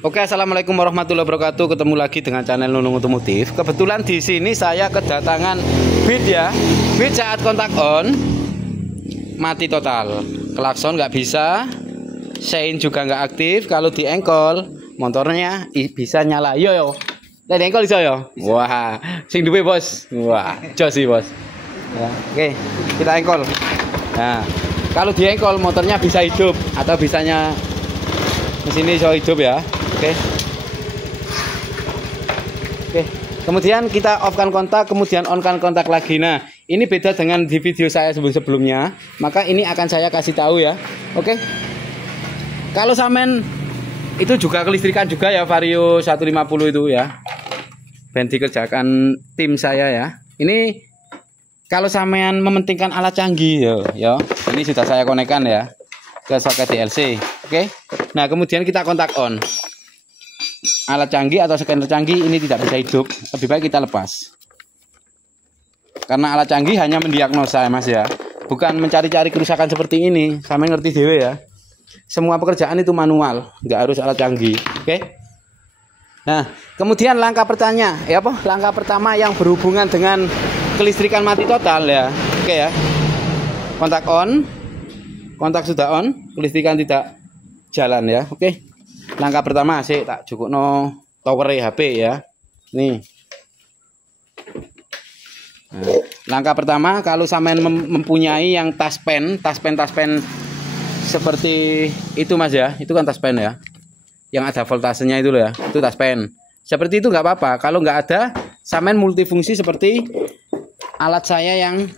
Oke, assalamualaikum warahmatullahi wabarakatuh. Ketemu lagi dengan channel Nunung Otomotif. Kebetulan di sini saya kedatangan beat ya. Beat saat kontak on mati total. Klakson nggak bisa, sein juga nggak aktif. Kalau di engkol motornya bisa nyala. Yo. Dari engkol bisa yo. Wah, sing duwe bos. Wah, jos sih bos. Ya, oke, kita engkol. Nah, kalau di engkol motornya bisa hidup atau bisanya mesin ini bisa hidup ya. Oke. Kemudian kita off kan kontak, kemudian on kan kontak lagi. Nah, ini beda dengan di video saya sebelumnya. Maka ini akan saya kasih tahu ya. Oke. Kalau samen itu juga kelistrikan juga ya, Vario 150 itu ya. Ben dikerjakan tim saya ya. Ini kalau sampean mementingkan alat canggih ya. Ini sudah saya konekkan ya ke soket DLC. Oke. Nah, kemudian kita kontak on. Alat canggih atau scanner canggih ini tidak bisa hidup, lebih baik kita lepas. Karena alat canggih hanya mendiagnosa ya mas ya, bukan mencari-cari kerusakan seperti ini. Sama ngerti dewe ya. Semua pekerjaan itu manual, nggak harus alat canggih. Oke. Nah, kemudian langkah pertama yang berhubungan dengan kelistrikan mati total ya. Oke ya. Kontak on, kontak sudah on, kelistrikan tidak jalan ya. Oke. Langkah pertama sih tak cukup no tower HP ya. Nih. Nah, langkah pertama kalau sampean mempunyai yang taspen seperti itu mas ya, itu kan taspen ya. Yang ada voltasenya itu loh ya, itu taspen. Seperti itu nggak apa-apa. Kalau nggak ada, sampean multifungsi seperti alat saya yang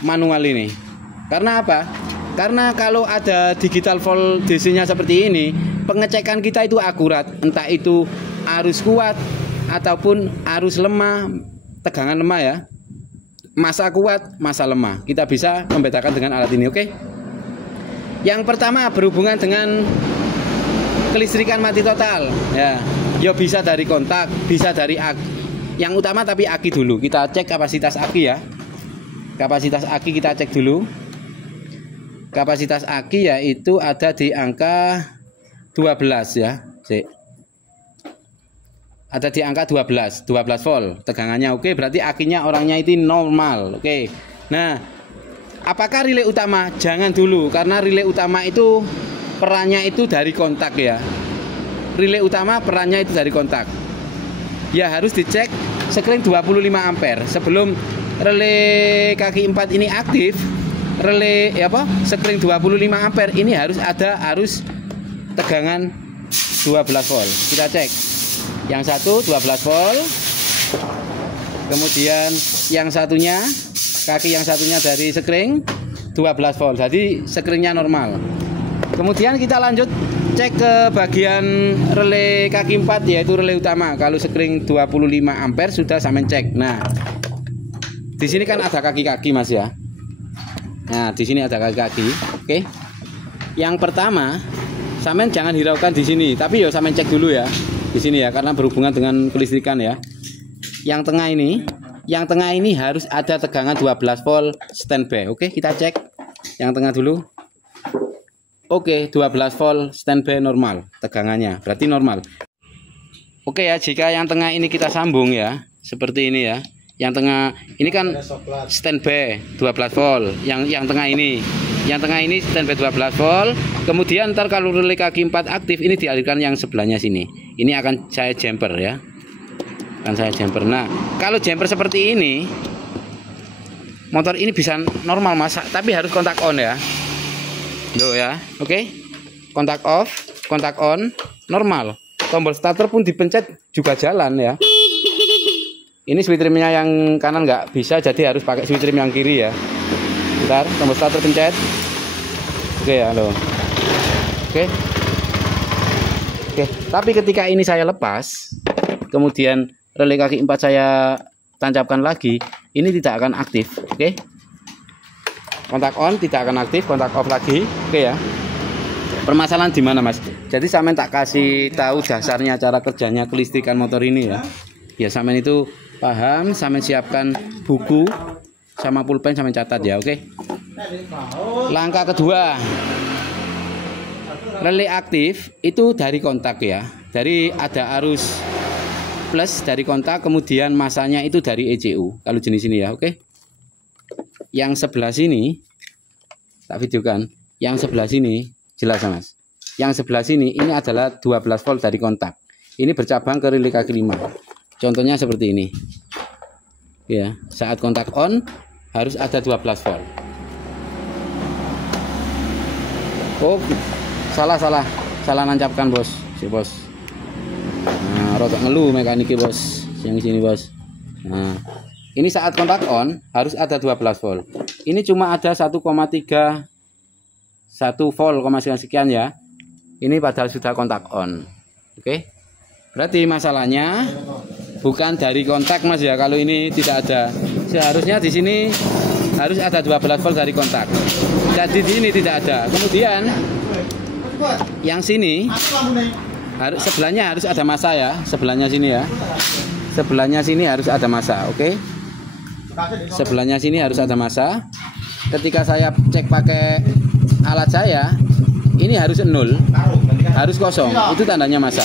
manual ini. Karena apa? Karena kalau ada digital volt DC-nya seperti ini, pengecekan kita itu akurat, entah itu arus kuat ataupun arus lemah, tegangan lemah ya, masa kuat, masa lemah. Kita bisa membedakan dengan alat ini, oke? Yang pertama berhubungan dengan kelistrikan mati total, ya. Yo bisa dari kontak, bisa dari aki. Yang utama tapi aki dulu. Kita cek kapasitas aki ya. Kapasitas aki kita cek dulu. Kapasitas aki yaitu ada di angka 12 ya. Ada di angka 12 volt tegangannya. Oke, berarti akinya orangnya itu normal. Oke. Nah, apakah relay utama? Jangan dulu, karena relay utama itu perannya itu dari kontak ya. Relay utama perannya itu dari kontak. Ya harus dicek sekring 25 ampere sebelum relay kaki 4 ini aktif. Relay sekring 25 ampere ini harus ada arus tegangan 12 volt. Kita cek. Yang satu 12 volt. Kemudian yang satunya, kaki yang satunya dari sekring 12 volt. Jadi sekringnya normal. Kemudian kita lanjut cek ke bagian relay kaki 4 yaitu relay utama. Kalau sekring 25 ampere sudah sampean cek. Nah, di sini kan ada kaki-kaki Mas ya. Nah, di sini ada kaki-kaki. Oke. Yang pertama, sampean jangan hiraukan di sini, tapi yo sampean cek dulu ya. Di sini ya, karena berhubungan dengan kelistrikan ya. Yang tengah ini harus ada tegangan 12 volt standby. Oke, kita cek yang tengah dulu. Oke, 12 volt standby normal tegangannya. Berarti normal. Oke ya, jika yang tengah ini kita sambung ya, seperti ini ya. Yang tengah ini kan standby 12 volt. Yang tengah ini standby 12 volt. Kemudian ntar kalau relay kaki 4 aktif ini dialirkan yang sebelahnya sini. Ini akan saya jumper ya. Nah, kalau jumper seperti ini, motor ini bisa normal Mas, tapi harus kontak on ya. Loh ya. Oke. Kontak off, kontak on, normal. Tombol starter pun dipencet juga jalan ya. Ini switch trimnya yang kanan nggak bisa, jadi harus pakai switch trim yang kiri ya. Bentar, tombol starter pencet. Oke ya, loh. Oke. Tapi ketika ini saya lepas, kemudian relay kaki 4 saya tancapkan lagi, ini tidak akan aktif. Oke. Kontak on tidak akan aktif, kontak off lagi. Oke ya. Permasalahan di mana, Mas? Jadi sampean tak kasih tahu dasarnya cara kerjanya kelistrikan motor ini ya. Ya sampean itu paham, sampean siapkan buku sama pulpen, sampean catat ya, oke? Langkah kedua. relay aktif itu dari kontak ya. Dari ada arus plus dari kontak, kemudian masanya itu dari ECU. Kalau jenis ini ya, oke. Yang sebelah sini tak videokan. Yang sebelah sini jelas Mas. Yang sebelah sini ini adalah 12 volt dari kontak. Ini bercabang ke relay kaki 5. Contohnya seperti ini. Ya, saat kontak on harus ada 12 volt. Oh, salah nancapkan bos, si bos. Nah, rotok ngeluh mekaniknya bos, yang sini bos. Nah, ini saat kontak on harus ada 12 volt. Ini cuma ada 1,3 1 volt, sekian ya. Ini padahal sudah kontak on. Oke. Berarti masalahnya bukan dari kontak Mas ya. Kalau ini tidak ada. Seharusnya di sini harus ada 12 volt dari kontak. Jadi di sini tidak ada. Kemudian yang sini sebelahnya harus ada massa ya. Sebelahnya sini ya. Sebelahnya sini harus ada massa, oke? Sebelahnya sini harus ada massa. Ketika saya cek pakai alat saya, ini harus 0, harus kosong. Itu tandanya massa.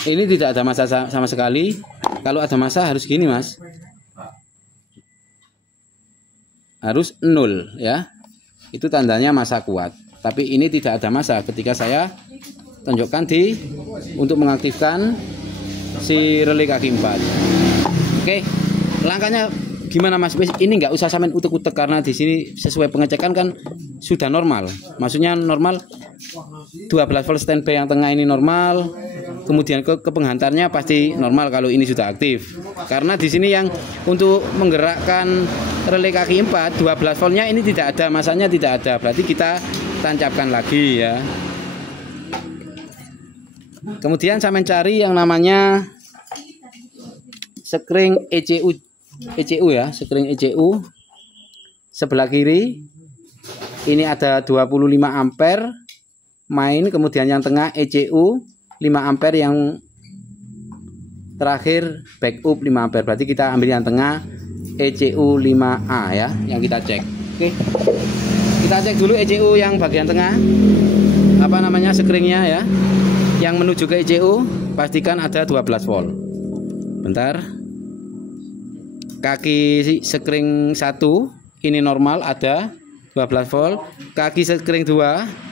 Ini tidak ada massa sama sekali. Kalau ada massa harus gini Mas. Harus 0 ya. Itu tandanya massa kuat. Tapi ini tidak ada massa ketika saya tunjukkan untuk mengaktifkan si relay kaki 4. Oke. Langkahnya gimana Mas? Ini nggak usah sampean utek-utek karena di sini sesuai pengecekan kan sudah normal. Maksudnya normal 12 volt standby yang tengah ini normal. Kemudian ke penghantarnya pasti normal kalau ini sudah aktif. Karena di sini yang untuk menggerakkan relay kaki 4 12 voltnya ini tidak ada, masanya tidak ada. Berarti kita tancapkan lagi ya. Kemudian saya mencari yang namanya sekring ECU ya, sekring ECU. Sebelah kiri ini ada 25 ampere main, kemudian yang tengah ECU 5 ampere, yang terakhir backup 5 ampere. Berarti kita ambil yang tengah ECU 5A ya, yang kita cek. Oke. Kita cek dulu ECU yang bagian tengah. Apa namanya sekringnya ya? Yang menuju ke ECU pastikan ada 12 volt. Bentar. Kaki sekring 1 ini normal ada 12 volt. Kaki sekring 2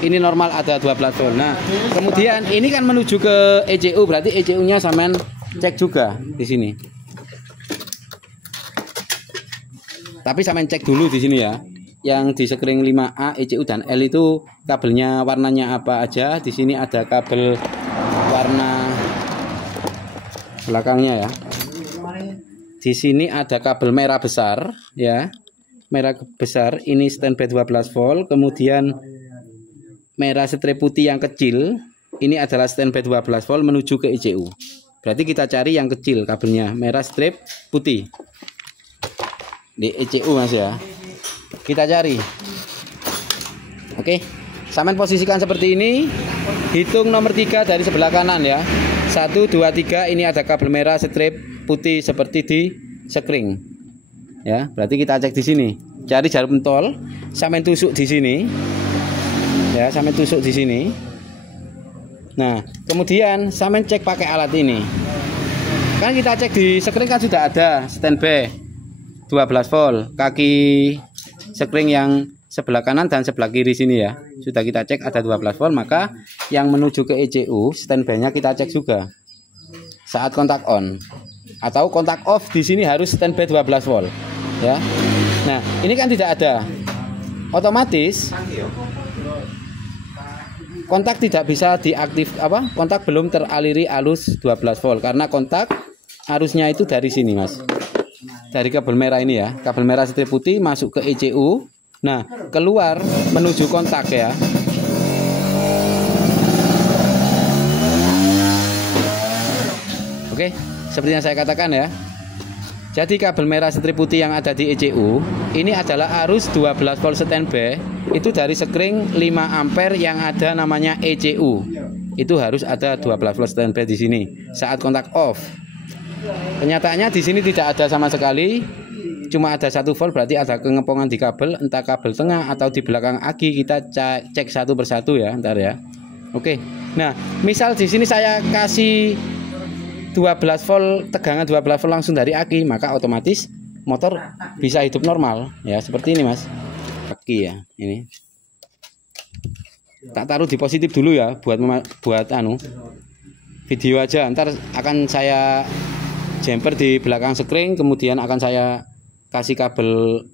ini normal ada 12 volt. Nah, kemudian ini kan menuju ke ECU, berarti ECU-nya sampean cek juga di sini. Tapi sampean cek dulu di sini ya. Yang di sekring 5A, ECU dan L itu kabelnya warnanya apa aja. Di sini ada kabel warna belakangnya ya. Di sini ada kabel merah besar ya. Merah besar ini standby 12 volt, kemudian merah strip putih yang kecil ini adalah standby 12 volt menuju ke ECU. Berarti kita cari yang kecil kabelnya, merah strip putih di ECU Mas ya. Kita cari. Oke, sampean posisikan seperti ini. Hitung nomor 3 dari sebelah kanan ya. 1 2 3, ini ada kabel merah strip putih seperti di sekring. Ya, berarti kita cek di sini. Cari jarum pentol, sampean tusuk di sini. Ya, sampai tusuk di sini. Nah, kemudian sampai cek pakai alat ini. Kan kita cek di sekring kan sudah ada standby 12 volt. Kaki sekring yang sebelah kanan dan sebelah kiri sini ya. Sudah kita cek ada 12 volt, maka yang menuju ke ECU standby-nya kita cek juga. Saat kontak on atau kontak off di sini harus standby 12 volt, ya. Nah, ini kan tidak ada. Otomatis kontak tidak bisa diaktif kontak belum teraliri arus 12 volt karena kontak arusnya itu dari sini Mas, dari kabel merah ini ya, kabel merah strip putih masuk ke ECU, nah keluar menuju kontak ya. Oke, seperti yang saya katakan ya. Jadi kabel merah strip putih yang ada di ECU ini adalah arus 12 volt standby itu dari sekring 5 ampere yang ada namanya ECU. Itu harus ada 12 volt standby di sini saat kontak off. Kenyataannya di sini tidak ada sama sekali. cuma ada 1 volt, berarti ada kengepongan di kabel, entah kabel tengah atau di belakang aki. Kita cek satu persatu ya, ntar ya. Oke. Nah, misal di sini saya kasih 12 volt, tegangan 12 volt langsung dari aki, maka otomatis motor bisa hidup normal ya, seperti ini Mas. Aki ya, ini. Tak taruh di positif dulu ya, buat video aja. Ntar akan saya jumper di belakang sekring, kemudian akan saya kasih kabel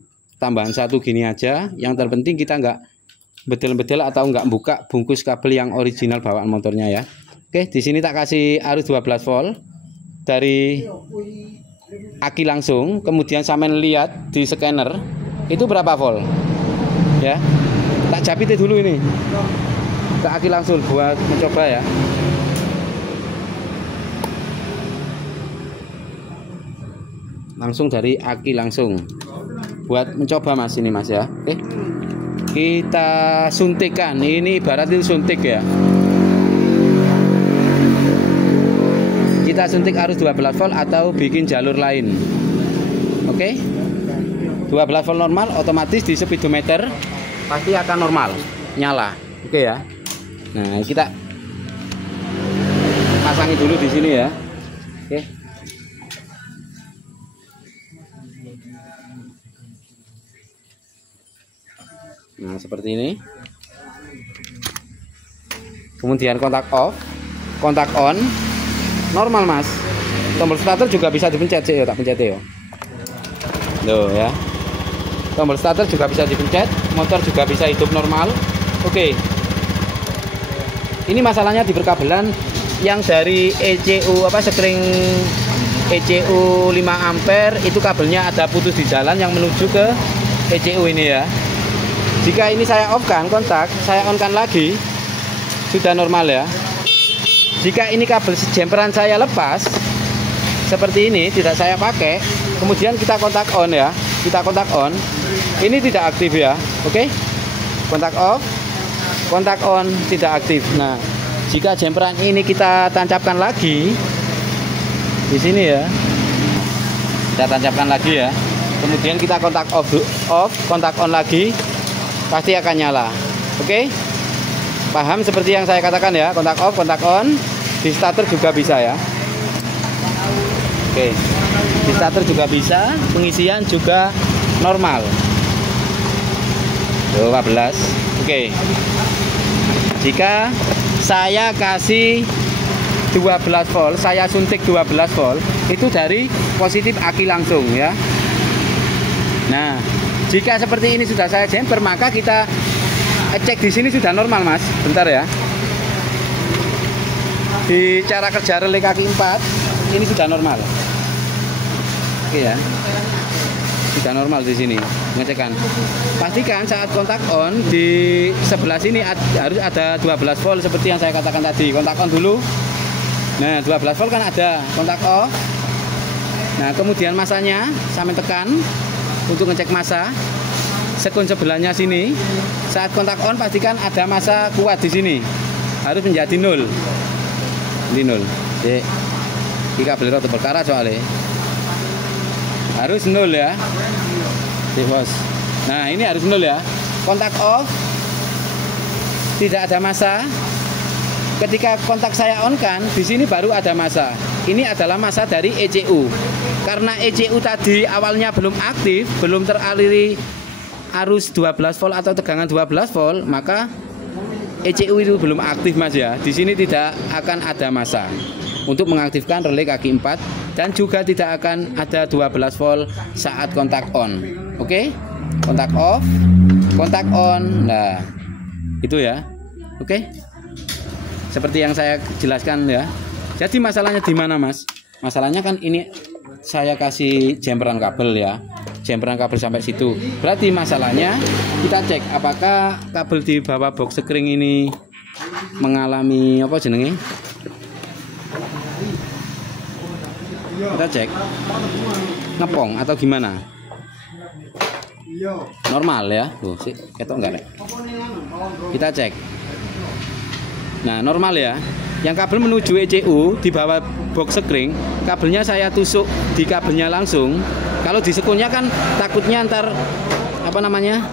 tambahan 1 gini aja. Yang terpenting kita nggak bedel-bedel atau nggak buka bungkus kabel yang original bawaan motornya ya. Oke, di sini tak kasih arus 12 volt dari aki langsung, kemudian sampean lihat di scanner itu berapa volt ya. Tak japit dulu ini ke aki langsung buat mencoba ya. Langsung dari aki langsung buat mencoba Mas, ini Mas ya. Oke, kita suntikkan. Ini ibarat itu suntik ya. Kita suntik arus 12 volt atau bikin jalur lain. Oke, 12 volt normal, otomatis di speedometer pasti akan normal, nyala. Oke ya. Nah, kita pasangi dulu di sini ya. Oke. Nah, seperti ini. Kemudian kontak off, kontak on, normal Mas. Tombol starter juga bisa dipencet sih ya, tak pencet ya. Loh ya. Tombol starter juga bisa dipencet, motor juga bisa hidup normal. Oke. Ini masalahnya di perkabelan yang dari ECU sekring ECU 5 ampere itu kabelnya ada putus di jalan yang menuju ke ECU ini ya. Jika ini saya off kan kontak, saya on kan lagi, sudah normal ya. Jika ini kabel jemperan saya lepas seperti ini, tidak saya pakai, kemudian kita kontak on ya, kita kontak on, ini tidak aktif ya. Oke, kontak off, kontak on, tidak aktif. Nah, jika jemperan ini kita tancapkan lagi di sini ya, kita tancapkan lagi ya, kemudian kita kontak off, kontak on lagi, pasti akan nyala. Oke, paham seperti yang saya katakan ya, kontak off, kontak on. Di starter juga bisa ya. Oke, di starter juga bisa, pengisian juga normal 12. Oke, jika saya kasih 12 volt, saya suntik 12 volt, itu dari positif aki langsung ya. Nah, jika seperti ini sudah saya jumper, maka kita cek di sini sudah normal Mas. Bentar ya. Di cara kerja relay kaki 4 ini sudah normal. Oke ya. Sudah normal di sini. Ngecekkan. Pastikan saat kontak on di sebelah sini harus ada 12 volt seperti yang saya katakan tadi. Kontak on dulu. Nah, 12 volt kan ada. Kontak off. Nah, kemudian masanya sampai tekan untuk ngecek masa. Sekun sebelahnya sini. Saat kontak on pastikan ada masa kuat di sini. Harus menjadi 0. Di 0. Jadi kabel rotor perkara soalnya. Harus 0 ya. Bos. Nah, ini harus 0 ya. Kontak off. Tidak ada masa. Ketika kontak saya on kan, di sini baru ada masa. Ini adalah masa dari ECU. Karena ECU tadi awalnya belum aktif, belum teraliri arus 12 volt atau tegangan 12 volt, maka ECU itu belum aktif Mas ya. Di sini tidak akan ada masa untuk mengaktifkan relay kaki 4 dan juga tidak akan ada 12 volt saat kontak on. Oke? Kontak off, kontak on. Nah, itu ya. Oke? Seperti yang saya jelaskan ya. Jadi masalahnya di mana Mas? Masalahnya kan ini saya kasih jemperan kabel ya. Jemperan kabel sampai situ. Berarti masalahnya kita cek apakah kabel di bawah box sekring ini mengalami apa jenenge? Kita cek ngepong atau gimana? Normal ya. Tuh, sih, ketok enggak, Rek? Kita cek. Nah, normal ya. Yang kabel menuju ECU di bawah box sekring, kabelnya saya tusuk di kabelnya langsung. Kalau di sekunnya kan takutnya ntar apa namanya?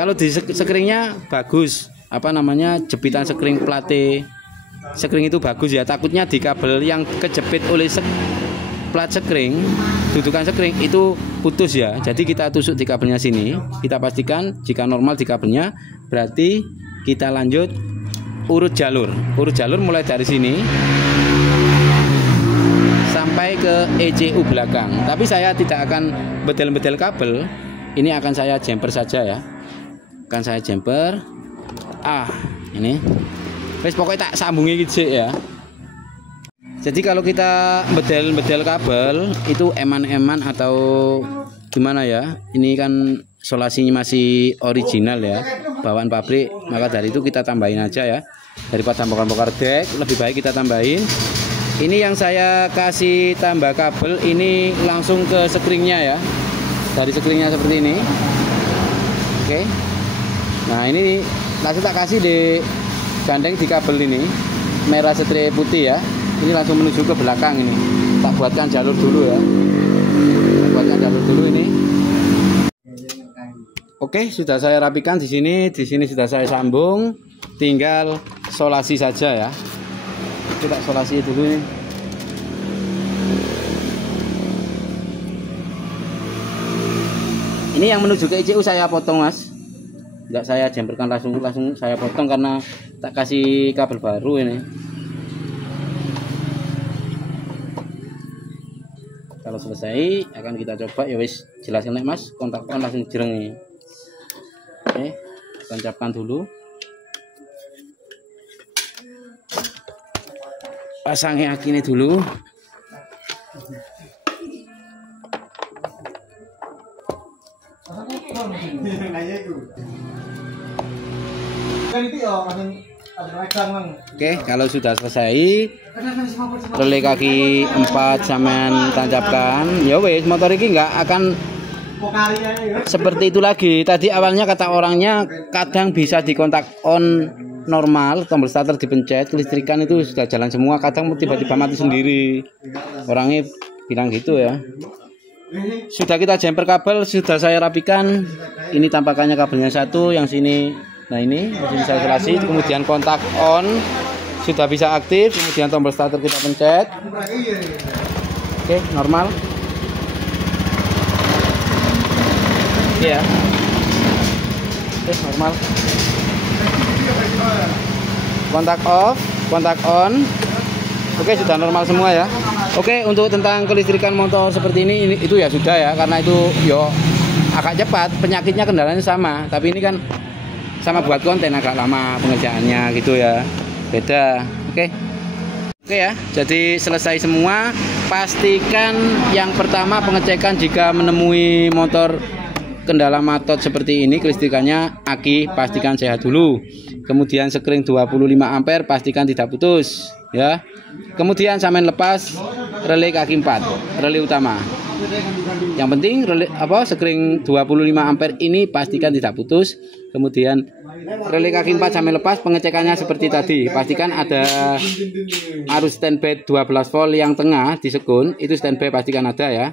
Kalau di sekringnya bagus, apa namanya, jepitan sekring plate sekring itu bagus ya. Takutnya di kabel yang kejepit oleh plat sekring, dudukan sekring itu putus ya. Jadi kita tusuk di kabelnya sini. Kita pastikan jika normal di kabelnya, berarti kita lanjut urut jalur. Urut jalur mulai dari sini sampai ke ECU belakang. Tapi saya tidak akan bedel-bedel kabel. Ini akan saya jumper saja ya. Akan saya jumper. Ini. Wes pokoknya tak sambungi gitu ya. Jadi kalau kita bedel-bedel kabel itu eman-eman atau gimana ya, ini kan solasinya masih original ya, bawaan pabrik, maka dari itu kita tambahin aja ya. Daripada bongkar-bongkar dek, lebih baik kita tambahin. Ini yang saya kasih tambah kabel ini langsung ke sekringnya ya, dari sekringnya seperti ini. Oke, nah ini langsung tak kasih di gandeng di kabel ini merah setre putih ya. Ini langsung menuju ke belakang ini. Tak buatkan jalur dulu ya. Buatkan jalur dulu ini. Oke, sudah saya rapikan di sini. Di sini sudah saya sambung. Tinggal solasi saja ya. Kita solasi dulu ini. Ini yang menuju ke ECU saya potong, Mas. Enggak saya jemperkan langsung saya potong karena tak kasih kabel baru ini. Kalau selesai akan kita coba ya wis, jelaskan nih Mas, kontakkan langsung jereng nih. Oke, tancapkan dulu. Pasangnya akine dulu. Oke, kalau sudah selesai relay kaki 4 sampean tancapkan, ya wes motor ini nggak akan seperti itu lagi. Tadi awalnya kata orangnya kadang bisa dikontak on normal, tombol starter dipencet, kelistrikan itu sudah jalan semua, kadang tiba-tiba mati sendiri. Orangnya bilang gitu ya. Sudah kita jumper kabel, sudah saya rapikan. Ini tampakannya kabelnya satu, yang sini. Nah ini masih bisa isolasi, kemudian kontak on sudah bisa aktif, kemudian tombol starter kita pencet. Oke, normal. Iya. Oke, normal. Kontak off, kontak on. Oke, sudah normal semua ya. Oke, untuk tentang kelistrikan motor seperti ini itu ya sudah ya, karena itu yo agak cepat, penyakitnya kendalanya sama, tapi ini kan sama buat konten agak lama pengerjaannya gitu ya, beda. Oke ya, jadi selesai semua. Pastikan yang pertama pengecekan jika menemui motor kendala matot seperti ini, kelistrikannya aki pastikan sehat dulu. Kemudian sekring 25 ampere pastikan tidak putus ya. Kemudian sampean lepas relay kaki 4, relay utama. Yang penting relay sekring 25 ampere ini pastikan tidak putus. Kemudian relay kaki 4 sampai lepas, pengecekannya seperti tadi. Pastikan ada arus standby 12 volt yang tengah di sekun, itu standby pastikan ada ya.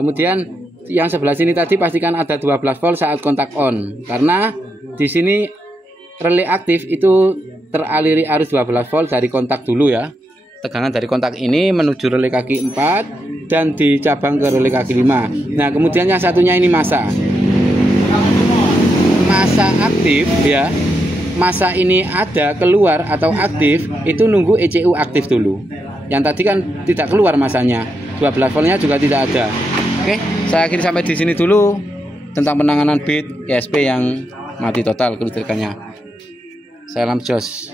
Kemudian yang sebelah sini tadi pastikan ada 12 volt saat kontak on. Karena di sini relay aktif itu teraliri arus 12 volt dari kontak dulu ya. Tegangan dari kontak ini menuju relay kaki 4 dan dicabang ke relay kaki 5. Nah, kemudian yang satunya ini masa aktif ya. Masa ini ada keluar atau aktif itu nunggu ECU aktif dulu. Yang tadi kan tidak keluar masanya, 12 voltnya juga tidak ada. Oke, saya akhiri sampai di sini dulu tentang penanganan bit ESP yang mati total kelistrikannya. Salam jos.